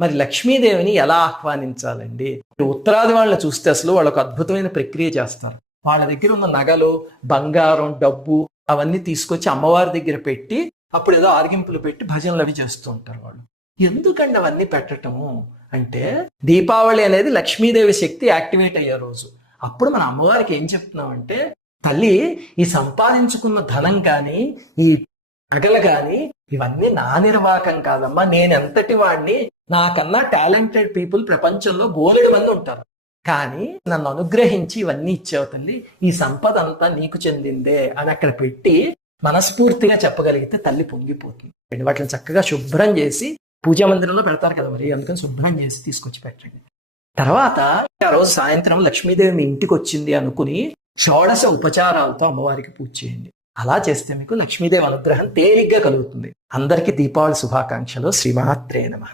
మరి లక్ష్మీదేవిని ఎలా ఆహ్వానించాలండి? ఉత్తరాది వాళ్ళని చూస్తే అసలు వాళ్ళు ఒక అద్భుతమైన ప్రక్రియ చేస్తారు. వాళ్ళ దగ్గర ఉన్న నగలు, బంగారం, డబ్బు అవన్నీ తీసుకొచ్చి అమ్మవారి దగ్గర పెట్టి అప్పుడు ఏదో ఆరగింపులు పెట్టి భజనలు అవి చేస్తూ ఉంటారు వాళ్ళు. ఎందుకండి అవన్నీ పెట్టటము అంటే, దీపావళి అనేది లక్ష్మీదేవి శక్తి యాక్టివేట్ అయ్యే రోజు. అప్పుడు మన అమ్మవారికి ఏం చెప్తున్నామంటే, తల్లి ఈ సంపాదించుకున్న ధనం కానీ, ఈ నగలు కానీ ఇవన్నీ నా నిర్వాహకం కాదమ్మా. నేను ఎంతటి వాడిని, నాకన్నా టాలెంటెడ్ పీపుల్ ప్రపంచంలో బోలెడు మంది ఉంటారు. కానీ నన్ను అనుగ్రహించి ఇవన్నీ ఇచ్చావు తల్లి, ఈ సంపద అంతా నీకు చెందిందే అని అక్కడ పెట్టి మనస్ఫూర్తిగా చెప్పగలిగితే తల్లి పొంగిపోతుంది. వాటిని చక్కగా శుభ్రం చేసి పూజా మందిరంలో పెడతారు కదా, మరి అందుకని శుభ్రం చేసి తీసుకొచ్చి పెట్టండి. తర్వాత ఆ రోజు సాయంత్రం లక్ష్మీదేవి మీ ఇంటికి వచ్చింది అనుకుని షోడశ ఉపచారాలతో అమ్మవారికి పూజ చేయండి. అలా చేస్తే మీకు లక్ష్మీదేవి అనుగ్రహం తేలిగ్గా కలుగుతుంది. అందరికీ దీపావళి శుభాకాంక్షలు. శ్రీమాత్రే నమః.